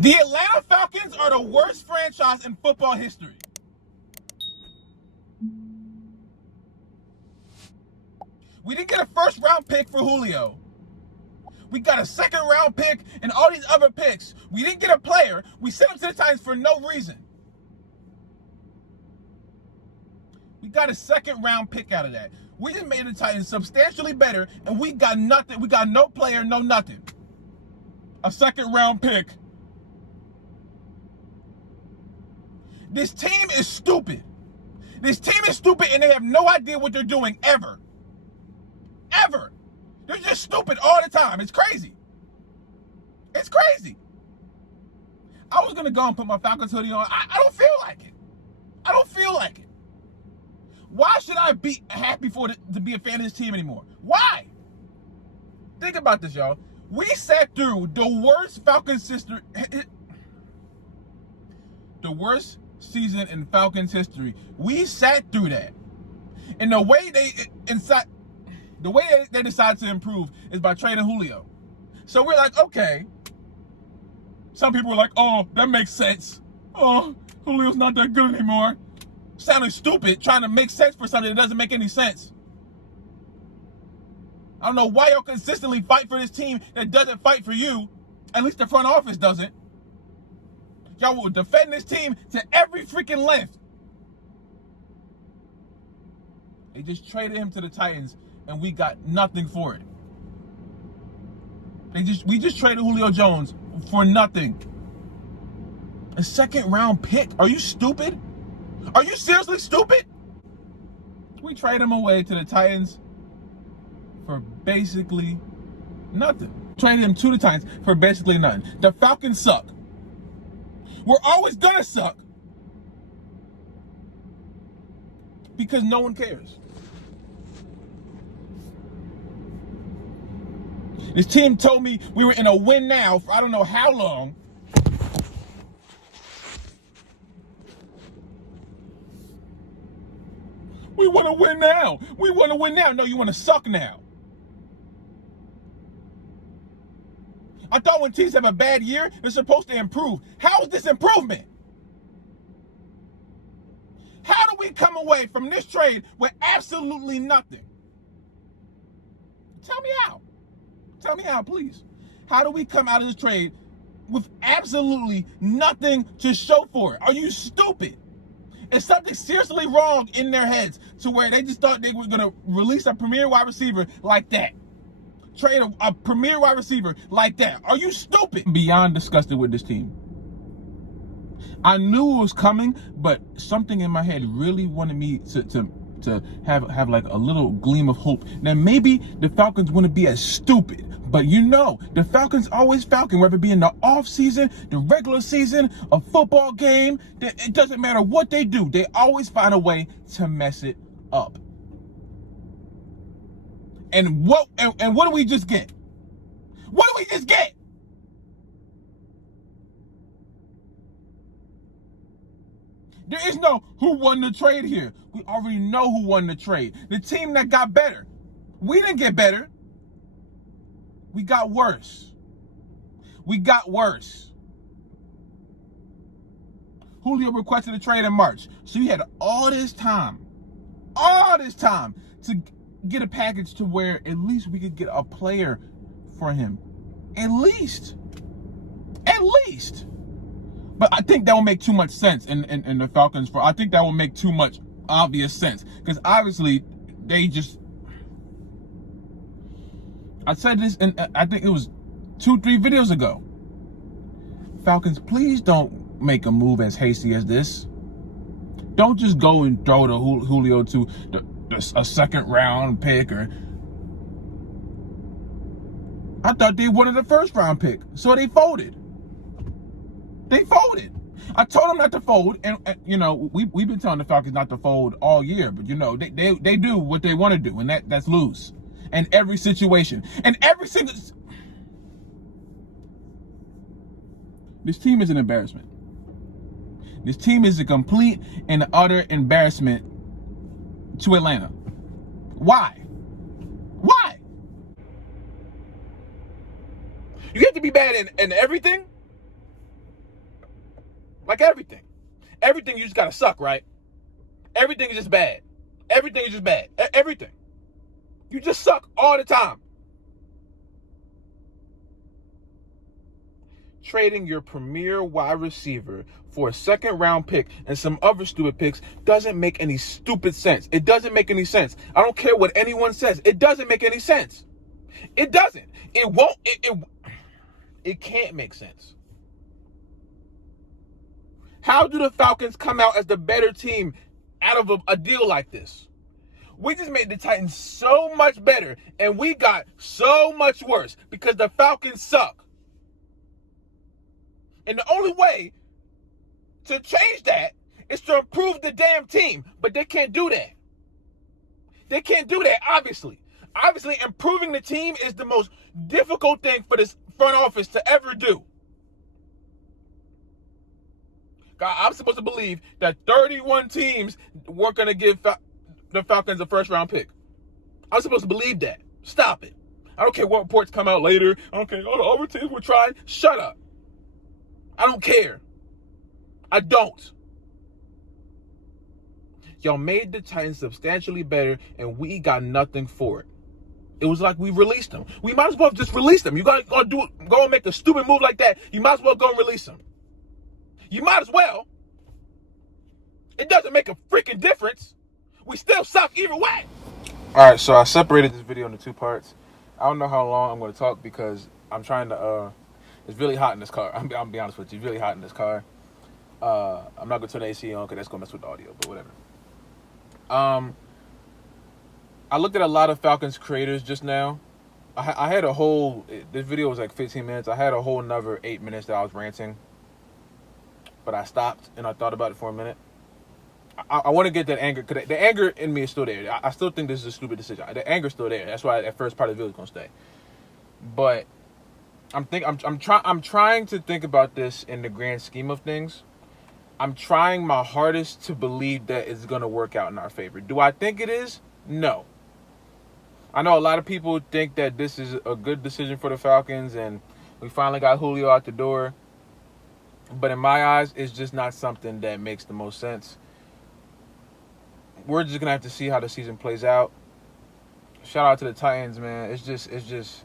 The Atlanta Falcons are the worst franchise in football history. We didn't get a first-round pick for Julio. We got a second-round pick and all these other picks. We didn't get a player. We sent him to the Titans for no reason. We got a second-round pick out of that. We just made the Titans substantially better, and we got nothing. We got no player, no nothing. A second-round pick. This team is stupid. This team is stupid, and they have no idea what they're doing, ever. Ever. They're just stupid all the time. It's crazy. It's crazy. I was going to go and put my Falcons hoodie on. I don't feel like it. I don't feel like it. Why should I be happy to be a fan of this team anymore? Why? Think about this, y'all. We sat through the worst Falcons history. The worst season in Falcons history. We sat through that. And the way they decided to improve is by trading Julio. So we're like, okay. Some people were like, oh, that makes sense. Oh, Julio's not that good anymore. Sounding stupid, trying to make sense for something that doesn't make any sense. I don't know why y'all consistently fight for this team that doesn't fight for you. At least the front office doesn't. Y'all will defend this team to every freaking length. They just traded him to the Titans, and we got nothing for it. We just traded Julio Jones for nothing. A second-round pick? Are you stupid? Are you seriously stupid? We trade him away to the Titans for basically nothing. Traded him to the Titans for basically nothing. The Falcons suck. We're always gonna suck because no one cares. This team told me we were in a win now for I don't know how long. We want to win now. We want to win now. No, you want to suck now. I thought when teams have a bad year, they're supposed to improve. How is this improvement? How do we come away from this trade with absolutely nothing? Tell me how. Tell me how, please. How do we come out of this trade with absolutely nothing to show for it? Are you stupid? Is something seriously wrong in their heads to where they just thought they were going to release a premier wide receiver like that? Trade a premier wide receiver like that? Are you stupid? Beyond disgusted with this team. I knew it was coming, but something in my head really wanted me to have like a little gleam of hope that maybe the Falcons wouldn't be as stupid. But you know, the Falcons always Falcon, whether it be in the off season, the regular season, a football game. It doesn't matter what they do. They always find a way to mess it up. And what do we just get? What do we just get? There is no who won the trade here. We already know who won the trade. The team that got better. We didn't get better. We got worse. We got worse. Julio requested a trade in March. So you had all this time to get a package to where at least we could get a player for him. At least. But I think that will make too much sense in the Falcons. I think that will make too much obvious sense. Because obviously, I said this, and I think it was 2-3 videos ago. Falcons, please don't make a move as hasty as this. Don't just go and throw the Julio to a second round pick. I thought they wanted a first round pick, so they folded. I told them not to fold, and you know we've been telling the Falcons not to fold all year, but you know they do what they want to do, and that's lose. And every situation, and every single. This team is an embarrassment. This team is a complete and utter embarrassment to Atlanta. Why? You have to be bad in everything? Like everything. Everything you just gotta suck, right? Everything is just bad. Everything is just bad. Everything. You just suck all the time. Trading your premier wide receiver for a second-round pick and some other stupid picks doesn't make any stupid sense. It doesn't make any sense. I don't care what anyone says. It doesn't make any sense. It doesn't. It won't. It can't make sense. How do the Falcons come out as the better team out of a deal like this? We just made the Titans so much better, and we got so much worse because the Falcons suck. And the only way to change that is to improve the damn team. But they can't do that. They can't do that, obviously. Obviously, improving the team is the most difficult thing for this front office to ever do. God, I'm supposed to believe that 31 teams weren't going to give the Falcons a first-round pick. I'm supposed to believe that. Stop it. I don't care what reports come out later. I don't care. All the other teams were trying. Shut up. I don't care. I don't. Y'all made the Titans substantially better, and we got nothing for it. It was like we released them. We might as well just release them. You gotta go and make a stupid move like that. You might as well go and release them. You might as well. It doesn't make a freaking difference. We still suck either way. All right, so I separated this video into two parts. I don't know how long I'm going to talk because I'm trying to. It's really hot in this car. I'm gonna be honest with you. It's really hot in this car. I'm not gonna turn the AC on because that's gonna mess with the audio. But whatever. I looked at a lot of Falcons creators just now. I had a whole. This video was like 15 minutes. I had a whole another 8 minutes that I was ranting. But I stopped and I thought about it for a minute. I want to get that anger because the anger in me is still there. I still think this is a stupid decision. The anger's still there. That's why that first part of the video is gonna stay. But I'm trying to think about this in the grand scheme of things. I'm trying my hardest to believe that it's gonna work out in our favor. Do I think it is? No. I know a lot of people think that this is a good decision for the Falcons and we finally got Julio out the door. But in my eyes, it's just not something that makes the most sense. We're just gonna have to see how the season plays out. Shout out to the Titans, man. It's just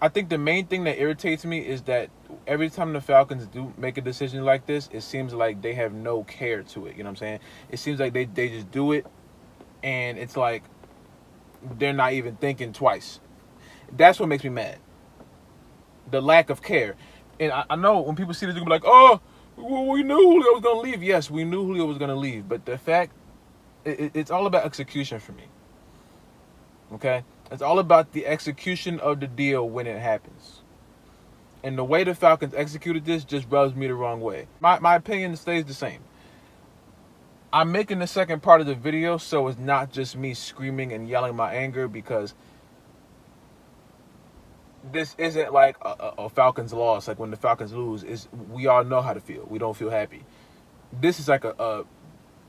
I think the main thing that irritates me is that every time the Falcons do make a decision like this, it seems like they have no care to it. You know what I'm saying? It seems like they just do it, and it's like they're not even thinking twice. That's what makes me mad. The lack of care. And I know when people see this, they're going to be like, oh, we knew Julio was going to leave. Yes, we knew Julio was going to leave. But the fact, it's all about execution for me. Okay? It's all about the execution of the deal when it happens. And the way the Falcons executed this just rubs me the wrong way. My opinion stays the same. I'm making the second part of the video so it's not just me screaming and yelling my anger because this isn't like a Falcons loss. Like when the Falcons lose, we all know how to feel. We don't feel happy. This is like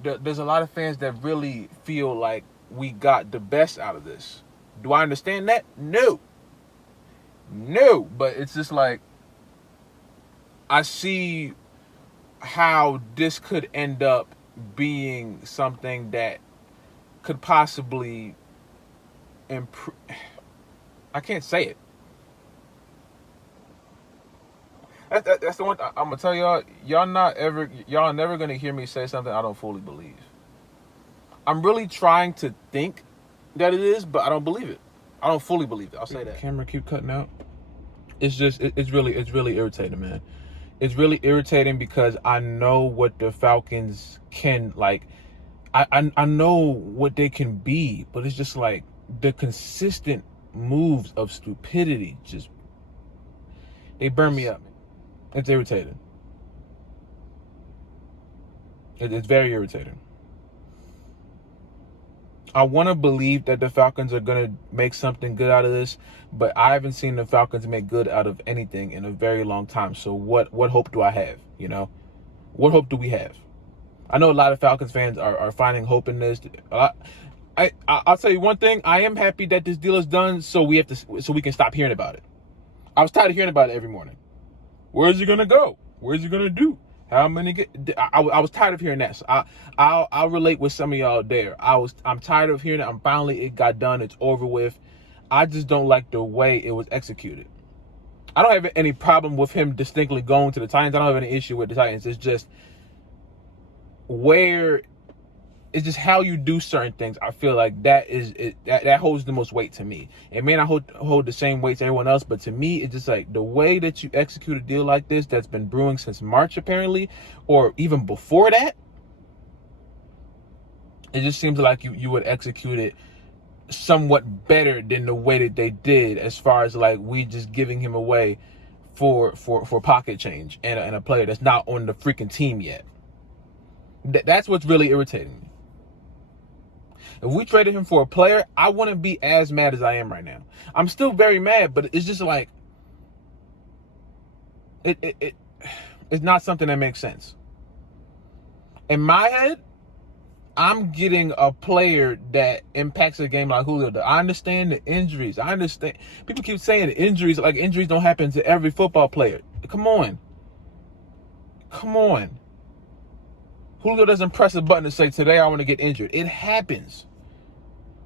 there's a lot of fans that really feel like we got the best out of this. Do I understand that? No. But it's just like I see how this could end up being something that could possibly improve. I can't say it. That's the one I'm gonna tell y'all. Y'all never gonna hear me say something I don't fully believe. I'm really trying to think that it is, but I don't believe it. I don't fully believe it. I'll say that. Camera keep cutting out. It's just it's really irritating, man. It's really irritating because I know what the Falcons can like. I know what they can be, but it's just like the consistent moves of stupidity just they burn me up. It's irritating. It's very irritating. I want to believe that the Falcons are going to make something good out of this, but I haven't seen the Falcons make good out of anything in a very long time. So what hope do I have, you know? What hope do we have? I know a lot of Falcons fans are finding hope in this. I'll tell you one thing. I am happy that this deal is done so we can stop hearing about it. I was tired of hearing about it every morning. Where's he going to go? Where's he gonna do? How many get? I was tired of hearing that. So I'll relate with some of y'all there. I'm tired of hearing it. Finally it got done. It's over with. I just don't like the way it was executed. I don't have any problem with him distinctly going to the Titans. I don't have any issue with the Titans. It's just it's just how you do certain things. I feel like that holds the most weight to me. It may not hold the same weight to everyone else, but to me, it's just like the way that you execute a deal like this that's been brewing since March, apparently, or even before that. It just seems like you would execute it somewhat better than the way that they did, as far as like we just giving him away for pocket change and a player that's not on the freaking team yet. That's what's really irritating me. If we traded him for a player, I wouldn't be as mad as I am right now. I'm still very mad, but it's just like it's not something that makes sense. In my head, I'm getting a player that impacts a game like Julio does. I understand the injuries. I understand. People keep saying the injuries, like injuries don't happen to every football player. Come on. Julio doesn't press a button and say, today I want to get injured. It happens.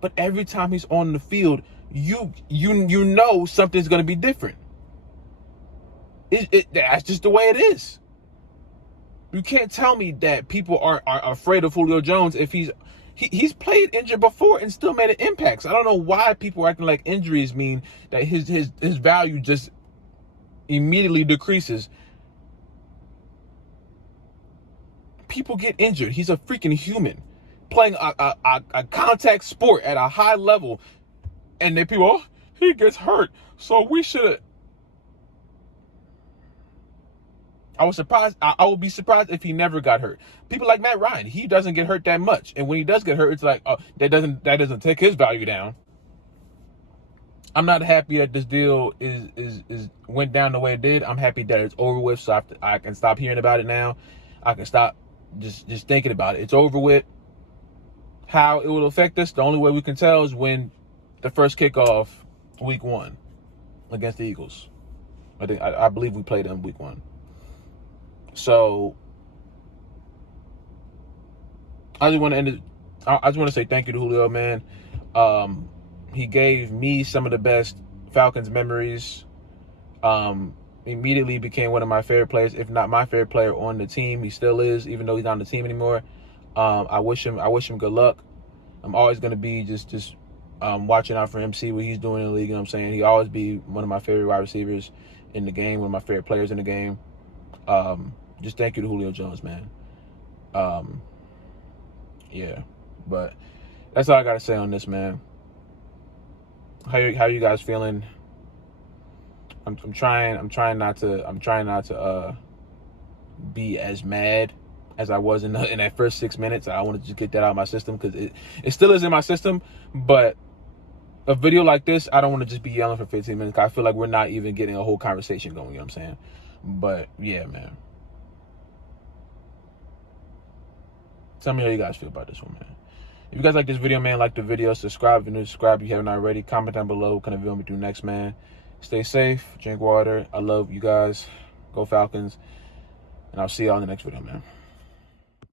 But every time he's on the field, you know something's going to be different. That's just the way it is. You can't tell me that people are afraid of Julio Jones if he's played injured before and still made an impact. So I don't know why people are acting like injuries mean that his value just immediately decreases. People get injured. He's a freaking human playing a contact sport at a high level, and then people, oh, he gets hurt, so we should. I would be surprised if he never got hurt. People like Matt Ryan, he doesn't get hurt that much, and when he does get hurt, it's like, oh, that doesn't take his value down. I'm not happy that this deal is went down the way it did. I'm happy that it's over with, so I can stop hearing about it now. I can stop just thinking about it. It's over with. How it will affect us, the only way we can tell is when the first kickoff, week 1, against the Eagles. I believe we played them week 1. So I just want to end it. I just want to say thank you to Julio, man. He gave me some of the best Falcons memories. Immediately became one of my favorite players, if not my favorite player on the team. He still is, even though he's not on the team anymore. I wish him good luck. I'm always going to be just watching out for him, see what he's doing in the league. You know what I'm saying? He'll always be one of my favorite wide receivers in the game, one of my favorite players in the game. Just thank you to Julio Jones, man. Yeah, but that's all I got to say on this, man. How you guys feeling? I'm trying not to be as mad as I was in that first 6 minutes. I want to just get that out of my system because it still is in my system. But a video like this, I don't want to just be yelling for 15 minutes. I feel like we're not even getting a whole conversation going. You know what I'm saying? But yeah, man. Tell me how you guys feel about this one, man. If you guys like this video, man, like the video, subscribe if you're new to subscribe if you haven't already. Comment down below what kind of video we do next, man. Stay safe, drink water. I love you guys. Go Falcons. And I'll see y'all in the next video, man.